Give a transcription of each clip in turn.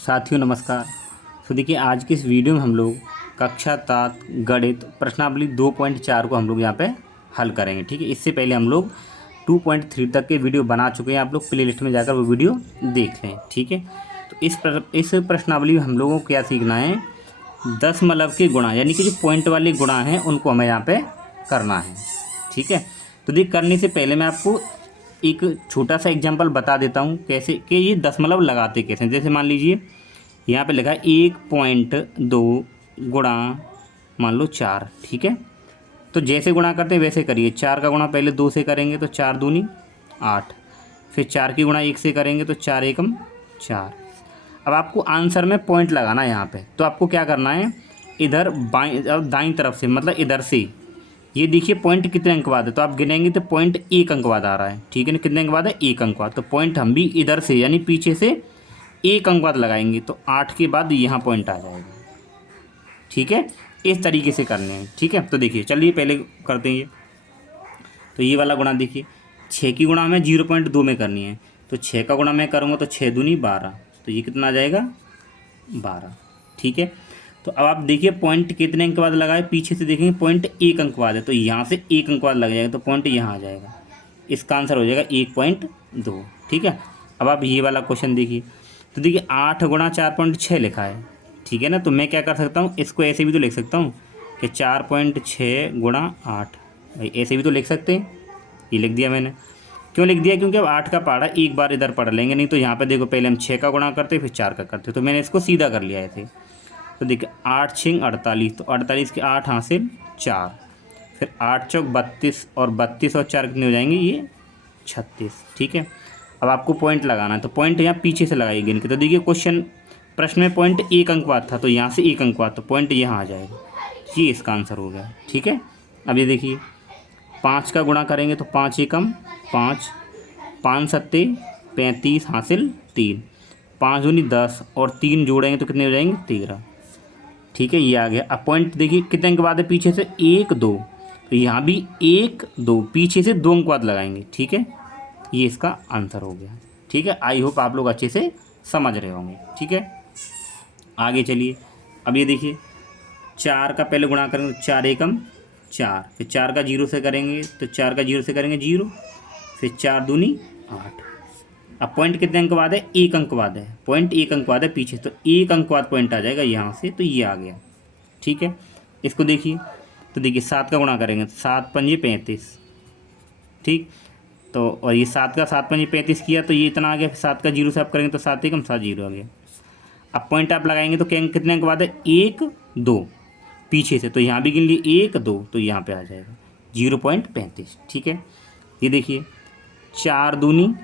साथियों नमस्कार। तो देखिए आज की इस वीडियो में हम लोग कक्षा 7 गणित प्रश्नावली 2.4 को हम लोग यहाँ पे हल करेंगे। ठीक है, इससे पहले हम लोग 2.3 तक के वीडियो बना चुके हैं। आप लोग प्लेलिस्ट में जाकर वो वीडियो देख लें। ठीक है, तो इस प्रश्नावली में हम लोगों को क्या सीखना है, दशमलव के गुणा यानी कि जो पॉइंट वाले गुणा हैं उनको हमें यहाँ पे करना है। ठीक है, तो देख करने से पहले मैं आपको एक छोटा सा एग्जांपल बता देता हूँ कैसे कि ये दशमलव लगाते कैसे। जैसे मान लीजिए यहाँ पे लिखा है 1.2 गुणा मान लो 4। ठीक है, तो जैसे गुणा करते हैं वैसे करिए। 4 का गुणा पहले 2 से करेंगे तो 4 दूनी 8, फिर 4 की गुणा 1 से करेंगे तो 4 एकम 4। अब आपको आंसर में पॉइंट लगाना है यहाँ पे, तो आपको क्या करना है, इधर बाएं दाईं तरफ से मतलब इधर से ये देखिए पॉइंट कितने अंक बाद है, तो आप गिनेंगे तो पॉइंट 1 अंक बाद आ रहा है। ठीक है ना, कितने अंक बाद है, 1 अंक बाद। तो पॉइंट हम भी इधर से यानी पीछे से 1 अंक बाद लगाएंगे तो 8 के बाद यहाँ पॉइंट आ जाएगा। ठीक है, इस तरीके से करने हैं। ठीक है, तो देखिए चलिए पहले करते हैं ये। तो ये वाला गुणा देखिए, 6 की गुणा हमें 0.2 में करनी है, तो 6 का गुणा मैं करूँगा तो 6 दूनी 12, तो ये कितना आ जाएगा 12। ठीक है, तो अब आप देखिए पॉइंट कितने अंक बाद लगाए, पीछे से देखेंगे पॉइंट 1 अंक बाद है, तो यहाँ से 1 अंक बाद लग जाएगा तो पॉइंट यहाँ आ जाएगा। इसका आंसर हो जाएगा 1.2। ठीक है, अब आप ये वाला क्वेश्चन देखिए। तो देखिए 8 गुणा 4.6 लिखा है। ठीक है ना, तो मैं क्या कर सकता हूँ, इसको ऐसे भी तो लिख सकता हूँ कि 4.6 गुणा 8, भाई ऐसे भी तो लिख सकते हैं। ये लिख दिया मैंने। क्यों लिख दिया, क्योंकि अब 8 का पहाड़ा एक बार इधर पढ़ लेंगे, नहीं तो यहाँ पे देखो पहले हम 6 का गुणा करते फिर 4 का करते, तो मैंने इसको सीधा कर लिया ऐसे। तो देखिए 8 6 48, तो 48 के 8 हासिल 4, फिर 8 चौक 32 और 32 और 4 कितने हो जाएंगे, ये 36। ठीक है, अब आपको पॉइंट लगाना है, तो पॉइंट यहाँ पीछे से लगाइए गिन के। तो देखिए क्वेश्चन प्रश्न में पॉइंट 1 अंक बाद था, तो यहाँ से 1 अंक बाद, तो पॉइंट यहाँ आ जाएगा। ये इसका आंसर हो गया। ठीक है, अब ये देखिए 5 का गुणा करेंगे तो 5 एकम 5, 5 सत्ते 35 हासिल 3, 5 दूनी 10 और 3 जोड़ेंगे तो कितने हो जाएंगे 13। ठीक है, ये आ गया। अब पॉइंट देखिए कितने अंक बाद है, पीछे से 1 2, तो यहाँ भी 1 2, पीछे से 2 अंक बाद लगाएंगे। ठीक है, ये इसका आंसर हो गया। ठीक है, आई होप आप लोग अच्छे से समझ रहे होंगे। ठीक है, आगे चलिए। अब ये देखिए 4 का पहले गुणा करेंगे तो 4 एकम 4, फिर 4 का 0 से करेंगे तो 4 का 0 से करेंगे 0, फिर 4 दूनी 8। अब पॉइंट कितने अंक बाद है, 1 अंक बाद है, पॉइंट 1 अंक बाद है पीछे, तो 1 अंक बाद पॉइंट आ जाएगा यहाँ से, तो ये आ गया। ठीक है, इसको देखिए। तो देखिए 7 का गुणा करेंगे, 7 पंजे 35। ठीक, तो और ये 7 का 7 पंजे 35 किया तो ये इतना आ गया, फिर 7 का 0 से आप करेंगे तो 7 एकम 7 0 आ गया। अब पॉइंट आप लगाएंगे तो क्या कितने अंक बाद है, 1 2 पीछे से, तो यहाँ भी गिन लिए 1 2, तो यहाँ पे आ जाएगा 0.35। ठीक है, ये देखिए 4 दूनी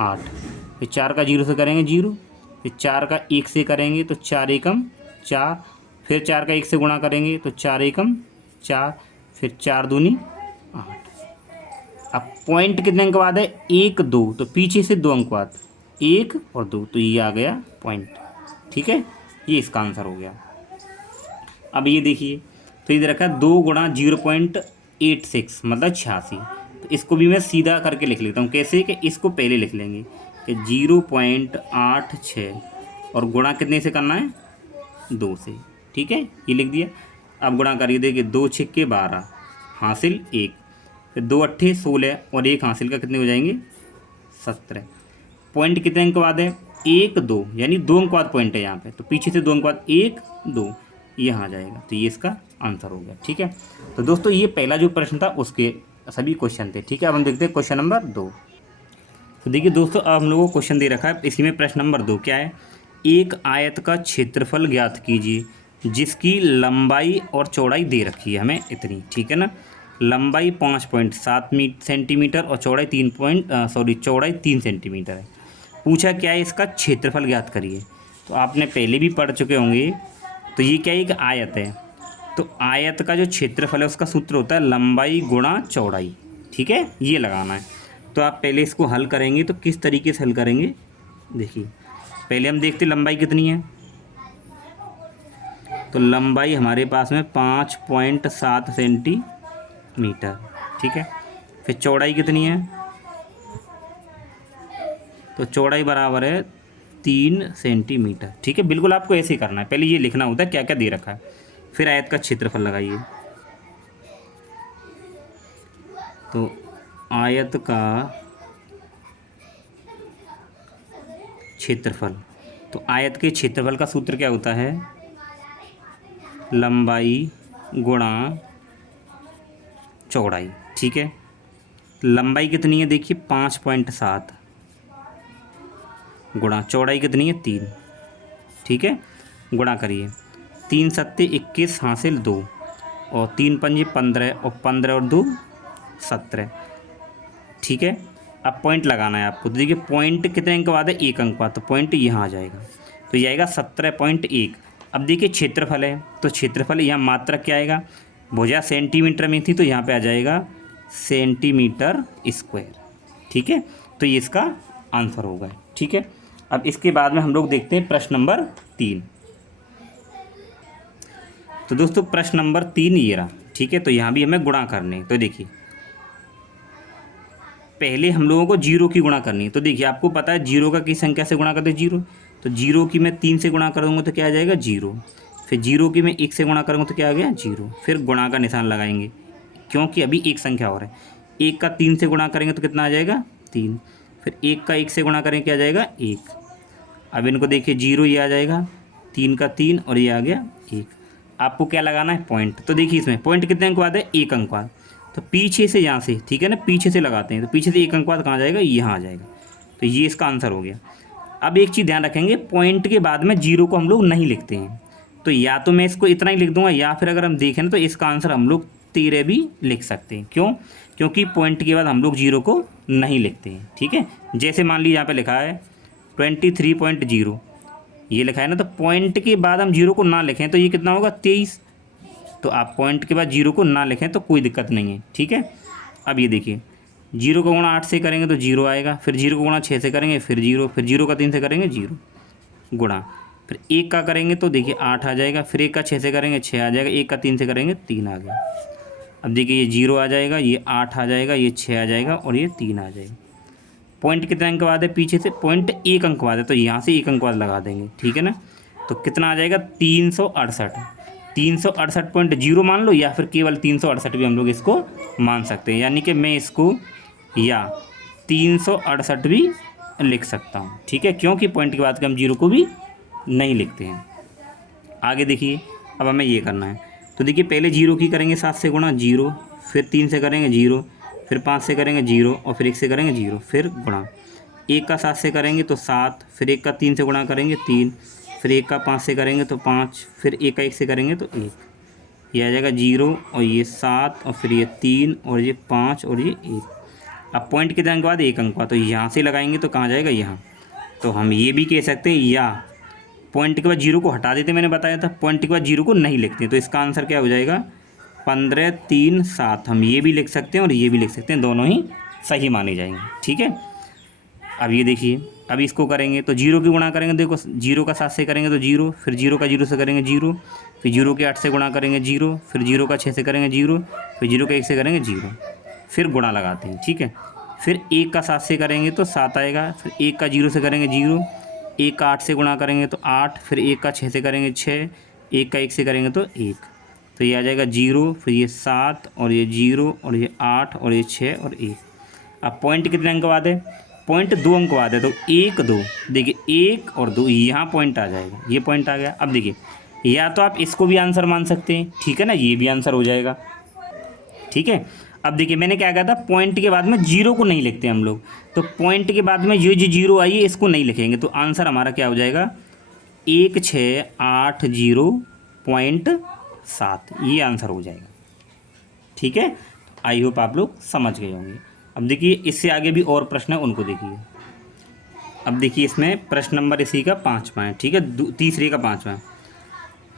8, फिर 4 का 0 से करेंगे 0, फिर 4 का 1 से करेंगे तो 4 एकम 4, फिर 4 का 1 से गुणा करेंगे तो 4 एकम 4, फिर 4 दूनी 8। अब पॉइंट कितने अंक बाद है, 1 2, तो पीछे से 2 अंक बाद 1 और 2, तो ये आ गया पॉइंट। ठीक है, ये इसका आंसर हो गया। अब ये देखिए, तो इधर रखा 2 गुणा 0.86 मतलब 86, तो इसको भी मैं सीधा करके लिख लेता हूँ। कैसे कि इसको पहले लिख लेंगे कि 0.86 और गुणा कितने से करना है, 2 से। ठीक है, ये लिख दिया। अब गुणा करिए, देखिए 2 छक्के 12 हासिल 1, फिर 2 अट्ठे 16 और 1 हासिल का कितने हो जाएंगे 17। पॉइंट कितने अंक बाद है, 1 2, यानी 2 अंक बाद पॉइंट है यहाँ पे, तो पीछे से 2 अंक बाद 1 2 यहाँ आ जाएगा, तो ये इसका आंसर हो गया। ठीक है, तो दोस्तों ये पहला जो प्रश्न था उसके सभी क्वेश्चन थे। ठीक है, अब हम देखते हैं क्वेश्चन नंबर 2। तो देखिए दोस्तों, अब हम लोगों को क्वेश्चन दे रखा है, इसी में प्रश्न नंबर 2 क्या है, एक आयत का क्षेत्रफल ज्ञात कीजिए जिसकी लंबाई और चौड़ाई दे रखी है हमें इतनी। ठीक है ना, लंबाई 5.7 सेंटीमीटर और चौड़ाई चौड़ाई 3 सेंटीमीटर है। पूछा क्या है, इसका क्षेत्रफल ज्ञात करिए। तो आपने पहले भी पढ़ चुके होंगे। तो ये क्या है, एक आयत है, तो आयत का जो क्षेत्रफल है उसका सूत्र होता है लंबाई गुणा चौड़ाई। ठीक है, ये लगाना है। तो आप पहले इसको हल करेंगे, तो किस तरीके से हल करेंगे देखिए। पहले हम देखते लंबाई कितनी है, तो लंबाई हमारे पास में 5.7 सेंटीमीटर। ठीक है, फिर चौड़ाई कितनी है, तो चौड़ाई बराबर है 3 सेंटीमीटर। ठीक है, बिल्कुल आपको ऐसे ही करना है, पहले ये लिखना होता है क्या क्या दे रखा है, फिर आयत का क्षेत्रफल लगाइए। तो आयत का क्षेत्रफल, तो आयत के क्षेत्रफल का सूत्र क्या होता है, लंबाई गुणा चौड़ाई। ठीक है, लंबाई कितनी है देखिए 5.7 गुणा चौड़ाई कितनी है 3। ठीक है, गुणा करिए, 3 सत्ते 21 हासिल 2 और 3 पंजे 15 और 15 और 2 17। ठीक है, अब पॉइंट लगाना है आपको। तो देखिए पॉइंट कितने अंक बाद है, 1 अंक बाद, तो पॉइंट यहाँ आ जाएगा, तो ये आएगा 17.1। अब देखिए क्षेत्रफल है, तो क्षेत्रफल यहाँ मात्रक क्या आएगा, भुजा सेंटीमीटर में थी तो यहाँ पे आ जाएगा सेंटीमीटर स्क्वायर। ठीक है, तो ये इसका आंसर होगा। ठीक है, अब इसके बाद में हम लोग देखते हैं प्रश्न नंबर 3। तो दोस्तों प्रश्न नंबर 3 ये रहा। ठीक है, तो यहाँ भी हमें गुणा करने, तो देखिए पहले हम लोगों को जीरो की गुणा करनी है। तो देखिए आपको पता है जीरो का किस संख्या से गुणा करते हैं, जीरो, तो जीरो की मैं 3 से गुणा कर दूँगा तो क्या आ जाएगा जीरो, फिर जीरो की मैं 1 से गुणा करूँगा तो क्या आ गया जीरो, फिर गुणा का निशान लगाएंगे क्योंकि अभी एक संख्या और है। 1 का 3 से गुणा करेंगे तो कितना आ जाएगा 3, फिर 1 का 1 से गुणा करेंगे क्या आ जाएगा 1। अब इनको देखिए जीरो ये आ जाएगा, 3 का 3 और ये आ गया 1। आपको क्या लगाना है पॉइंट, तो देखिए इसमें पॉइंट कितने अंक बाद है 1 अंक बाद, तो पीछे से यहाँ से, ठीक है ना, पीछे से लगाते हैं, तो पीछे से 1 अंक बाद कहाँ जाएगा, यहाँ आ जाएगा, तो ये इसका आंसर हो गया। अब एक चीज़ ध्यान रखेंगे, पॉइंट के बाद में जीरो को हम लोग नहीं लिखते हैं, तो या तो मैं इसको इतना ही लिख दूंगा या फिर अगर हम देखें ना तो इसका आंसर हम लोग 13 भी लिख सकते हैं। क्यों, क्योंकि पॉइंट के बाद हम लोग जीरो को नहीं लिखते हैं। ठीक है, जैसे मान लीजिए यहाँ पे लिखा है 23.0 ये लिखा है ना, तो पॉइंट के बाद हम जीरो को ना लिखें तो ये कितना होगा 23, तो आप पॉइंट के बाद जीरो को ना लिखें तो कोई दिक्कत नहीं है। ठीक है, अब ये देखिए जीरो को गुणा 8 से करेंगे तो जीरो आएगा, फिर जीरो को गुणा 6 से करेंगे फिर जीरो, फिर जीरो का 3 से करेंगे जीरो, गुणा फिर 1 का करेंगे तो देखिए 8 आ जाएगा, फिर 1 का 6 से करेंगे 6 आ जाएगा, 1 का 3 से करेंगे 3 आ गया। अब देखिए ये जीरो आ जाएगा, ये 8 आ जाएगा, ये 6 आ जाएगा और ये 3 आ जाएगा। पॉइंट कितने अंक बाद है, पीछे से पॉइंट 1 अंक बाद है, तो यहाँ से 1 अंक बाद लगा देंगे। ठीक है ना, तो कितना आ जाएगा 368, 368.0 मान लो या फिर केवल 368 भी हम लोग इसको मान सकते हैं, यानी कि मैं इसको या 368 भी लिख सकता हूँ। ठीक है, क्योंकि पॉइंट के बाद के हम जीरो को भी नहीं लिखते हैं। आगे देखिए अब हमें ये करना है, तो देखिए पहले जीरो की करेंगे 7 से गुणा जीरो, फिर 3 से करेंगे जीरो, फिर 5 से करेंगे जीरो और फिर 1 से करेंगे जीरो, फिर गुणा 1 का 7 से करेंगे तो 7, फिर 1 का 3 से गुणा करेंगे 3, फिर 1 का 5 से करेंगे तो 5, फिर 1 का 1 से करेंगे तो 1, ये आ जाएगा जीरो और ये 7 और फिर ये 3 और ये 5 और ये 1। अब पॉइंट कितने अंक बाद 1 अंक बाद, तो यहाँ से लगाएंगे तो कहाँ जाएगा यहाँ, तो हम ये भी कह सकते हैं या पॉइंट के बाद जीरो को हटा देते, मैंने बताया था पॉइंट के बाद जीरो को नहीं लिखते, तो इसका आंसर क्या हो जाएगा 15, 3, 7। हम ये भी लिख सकते हैं और ये भी लिख सकते हैं, दोनों ही सही माने जाएंगे। ठीक है, अब ये देखिए अब इसको करेंगे तो जीरो की गुणा करेंगे, देखो जीरो का 7 से करेंगे तो जीरो, फिर जीरो का 0 से करेंगे जीरो, फिर जीरो के 8 से गुणा करेंगे जीरो, फिर जीरो का 6 से करेंगे जीरो, फिर जीरो के 1 से करेंगे जीरो, फिर गुणा लगाते हैं। ठीक है, फिर 1 का 7 से करेंगे तो 7 आएगा, फिर 1 का 0 से करेंगे जीरो, 1 का 8 से गुणा करेंगे तो 8, फिर 1 का 6 से करेंगे 6, 1 का 1 से करेंगे तो 1, तो ये आ जाएगा जीरो, फिर ये 7 और ये जीरो और ये 8 और ये 6 और 1। अब पॉइंट कितने अंक बाद है, पॉइंट 2 अंक बाद है, तो 1 2, देखिए 1 और 2 यहाँ पॉइंट आ जाएगा, ये पॉइंट आ गया। अब देखिए या तो आप इसको भी आंसर मान सकते हैं, ठीक है ना, ये भी आंसर हो जाएगा। ठीक है, अब देखिए मैंने क्या कहा था पॉइंट के बाद में जीरो को नहीं लिखते हम लोग, तो पॉइंट के बाद में ये जो जीरो आई है इसको नहीं लिखेंगे, तो आंसर हमारा क्या हो जाएगा 1680.7, ये आंसर हो जाएगा। ठीक है, आई होप आप लोग समझ गए होंगे। अब देखिए इससे आगे भी और प्रश्न है, उनको देखिए। अब देखिए इसमें प्रश्न नंबर इसी का 5वां है। ठीक है, तीसरे का 5वां है,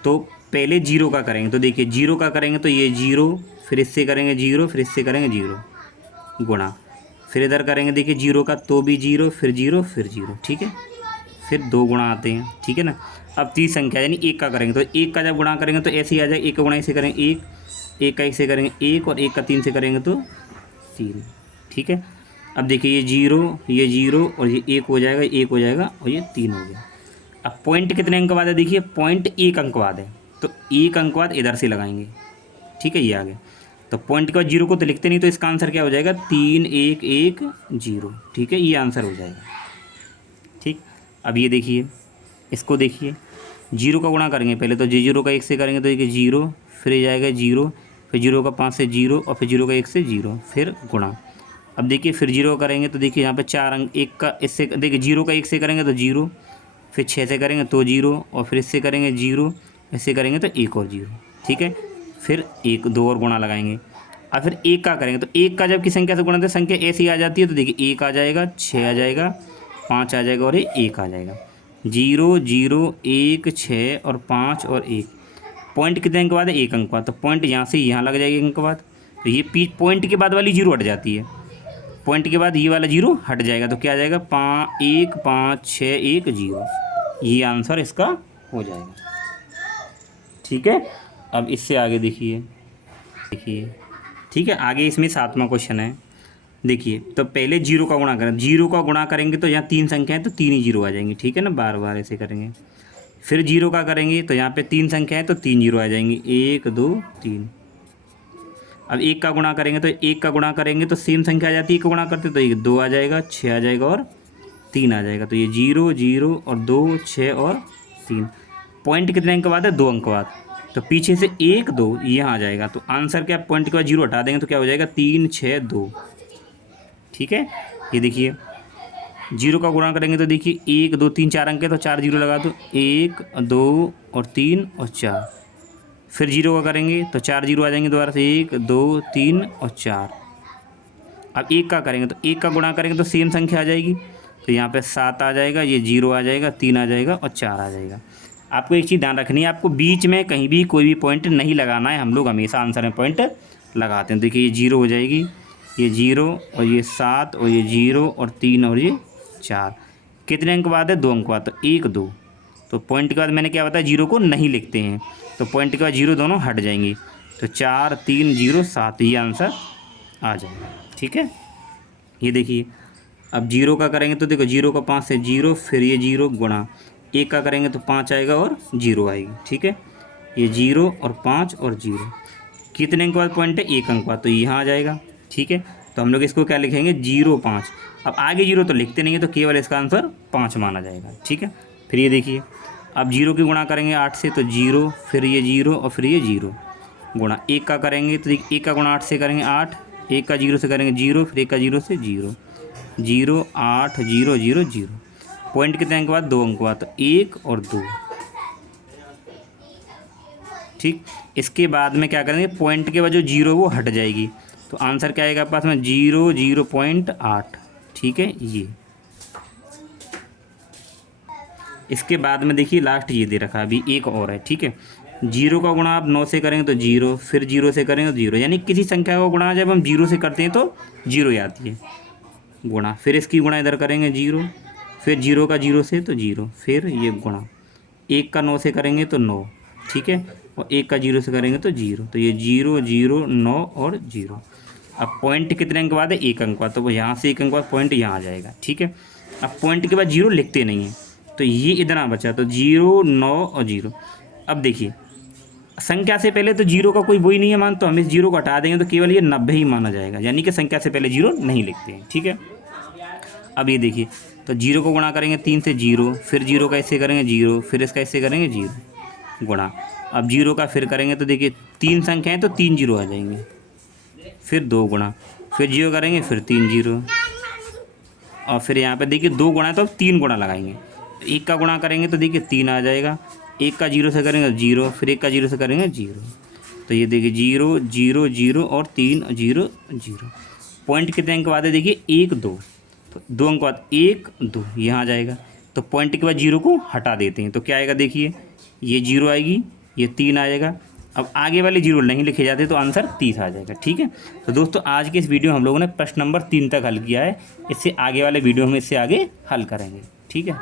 तो पहले जीरो का करेंगे, तो देखिए जीरो का करेंगे तो ये जीरो, फिर इससे करेंगे जीरो, फिर इससे करेंगे जीरो, गुणा, फिर इधर करेंगे देखिए जीरो का तो भी जीरो, फिर जीरो, फिर जीरो। ठीक है, फिर 2 गुणा आते हैं। ठीक है ना, अब 30 संख्या यानी 1 का करेंगे, तो 1 का जब गुणा करेंगे तो ऐसे ही आ जाएगा, 1 का गुणा इसे करेंगे 1, 1 का 1 से करेंगे 1 और 1 का 3 से करेंगे तो 3। ठीक है, अब देखिए ये जीरो और ये एक हो जाएगा, एक हो जाएगा और ये 3 हो गया। अब पॉइंट कितने अंक बाद है, देखिए पॉइंट 1 अंक बाद है, तो 1 अंक बाद इधर से लगाएंगे, ठीक है, ये आ गया। तो पॉइंट के बाद जीरो को तो लिखते नहीं, तो इसका आंसर क्या हो जाएगा, 3 1 1 0, ठीक है, ये आंसर हो जाएगा। ठीक, अब ये देखिए, इसको देखिए, जीरो का गुणा करेंगे पहले, तो जीरो का 1 से करेंगे तो देखिए जीरो, फिर ये जाएगा जीरो, फिर जीरो का 5 से जीरो, और फिर जीरो का 1 से जीरो, फिर गुणा। अब देखिए फिर जीरो करेंगे तो देखिए यहाँ पे 4 अंक, एक का इससे देखिए जीरो का 1 से करेंगे तो जीरो, फिर 6 से करेंगे तो जीरो, और फिर इससे करेंगे जीरो, इससे करेंगे तो एक और जीरो, ठीक है, फिर एक दो और गुणा लगाएंगे। अब फिर एक का करेंगे, तो एक का जब की संख्या से गुणा तो संख्या ऐसी आ जाती है, तो देखिए 1 आ जाएगा, 6 आ जाएगा, 5 आ जाएगा और ये 1 आ जाएगा। 0 0 1 6 और 5 और 1, पॉइंट कितने अंक बाद है, 1 अंक बाद, तो पॉइंट यहाँ से यहाँ लग जाएगी अंक बाद, तो ये पॉइंट के बाद वाली जीरो हट जाती है, पॉइंट के बाद ये वाला जीरो हट जाएगा, तो क्या आ जाएगा 1 5 6 1 0, ये आंसर इसका हो जाएगा। ठीक है, अब इससे आगे देखिए, ठीक है, आगे इसमें 7वां क्वेश्चन है। देखिए, तो पहले जीरो का गुणा करें, जीरो का गुणा करेंगे तो यहाँ 3 संख्या है तो 3 ही जीरो आ जाएंगी, ठीक है ना, बार बार ऐसे करेंगे। फिर जीरो का करेंगे तो यहाँ पे 3 संख्या है तो 3 जीरो आ जाएंगी, 1 2 3। अब एक का गुणा करेंगे, तो एक का गुणा करेंगे तो सेम संख्या आ जाती है, एक का गुणा करते तो एक 2 आ जाएगा, 6 आ जाएगा और 3 आ जाएगा, तो ये 0 0 और 2 6 और 3। पॉइंट कितने अंक बाद है, 2 अंक बाद, तो पीछे से 1 2 यहाँ आ जाएगा, तो आंसर क्या, पॉइंट के बाद जीरो हटा देंगे तो क्या हो जाएगा 3 6 2। ठीक है, ये देखिए जीरो का गुणा करेंगे तो देखिए 1 2 3 4 अंक है तो 4 जीरो लगा दो, 1 2 और 3 और 4। फिर जीरो का करेंगे तो 4 जीरो आ जाएंगे दोबारा से, 1 2 3 और 4। अब एक का करेंगे तो एक का गुणा करेंगे तो सेम संख्या आ जाएगी, तो यहाँ पे 7 आ जाएगा, ये 0 आ जाएगा, 3 आ जाएगा और 4 आ जाएगा। आपको एक चीज़ ध्यान रखनी है, आपको बीच में कहीं भी कोई भी पॉइंट नहीं लगाना है, हम लोग हमेशा आंसर में पॉइंट लगाते हैं। देखिए ये 0 हो जाएगी, ये 0 और ये 7 और ये 0 और 3 और ये 4। कितने अंक बाद है, 2 अंक बाद, तो 1 2। तो पॉइंट के बाद मैंने क्या बताया, जीरो को नहीं लिखते हैं, तो पॉइंट के बाद जीरो दोनों हट जाएंगी, तो 4 3 0 7, ये आंसर आ जाएगा। ठीक है, ये देखिए अब जीरो का करेंगे तो देखो जीरो का 5 से जीरो, फिर ये जीरो गुणा, एक का करेंगे तो 5 आएगा और 0 आएगी। ठीक है, ये 0 और 5 और 0, कितने अंक बाद पॉइंट है, 1 अंक बाद, तो यहाँ आ जाएगा। ठीक है, तो हम लोग इसको क्या लिखेंगे, 0 5। अब आगे जीरो तो लिखते नहीं है, तो केवल इसका आंसर 5 माना जाएगा। ठीक है, फिर ये देखिए अब जीरो की गुणा करेंगे 8 से, तो 0, फिर ये 0 और फिर ये 0 गुणा, एक का करेंगे तो देखिए एक का गुणा 8 से करेंगे 8, एक का 0 से करेंगे 0, फिर एक का 0 से 0 0 8 0 0 0। पॉइंट कितने अंक बाद, 2 अंक बाद, तो 1 और 2। ठीक, इसके बाद में क्या करेंगे, पॉइंट के बाद जो 0 वो हट जाएगी, तो आंसर क्या आएगा पास में, 0 0.8। ठीक है, ये इसके बाद में देखिए लास्ट ये दे रखा है, अभी एक और है। ठीक है, 0 का गुणा आप 9 से करेंगे तो 0, फिर 0 से करेंगे तो 0, यानी किसी संख्या का गुणा जब हम 0 से करते हैं तो 0 ही आती है गुणा, फिर इसकी गुणा इधर करेंगे 0, फिर 0 का 0 से तो 0, फिर ये गुणा, 1 का 9 से करेंगे तो 9। ठीक है, और 1 का 0 से करेंगे तो 0, तो ये 0 0 9 और 0। अब पॉइंट कितने अंक बाद है, 1 अंक बाद, तो वो यहाँ से 1 अंक बाद पॉइंट यहाँ आ जाएगा। ठीक है, अब पॉइंट के बाद 0 लिखते नहीं हैं, तो ये इतना बचा, तो 0 9 और 0। अब देखिए संख्या से पहले तो 0 का कोई वही नहीं है मान, तो हम इस 0 को हटा देंगे तो केवल ये 90 ही माना जाएगा, यानी कि संख्या से पहले 0 नहीं लिखते हैं। ठीक है, अब ये देखिए तो 0 को गुणा करेंगे 3 से 0, फिर 0 का इससे करेंगे 0, फिर इसका इससे करेंगे 0 गुणा। अब 0 का फिर करेंगे तो देखिए 3 संख्या है तो 3 0 आ जाएंगे, फिर 2 गुणा, फिर 0 करेंगे फिर 3 0, और फिर यहाँ पे देखिए 2 गुणा है तो अब 3 गुणा लगाएंगे, 1 का गुणा करेंगे तो देखिए 3 आ जाएगा, 1 का 0 से करेंगे 0, फिर 1 का 0 से करेंगे 0, तो ये देखिए 0 0 0 और 3 0 0। पॉइंट कितने अंक बाद है, देखिए 1 2, तो 2 अंक बाद 1 2 यहाँ आ जाएगा, तो पॉइंट के बाद 0 को हटा देते हैं, तो क्या आएगा, देखिए ये 0 आएगी, ये 3 आएगा। अब आगे वाले 0 नहीं लिखे जाते तो आंसर 30 आ जाएगा। ठीक है, तो दोस्तों आज के इस वीडियो हम लोगों ने प्रश्न नंबर 3 तक हल किया है, इससे आगे वाले वीडियो हम इससे आगे हल करेंगे। ठीक है।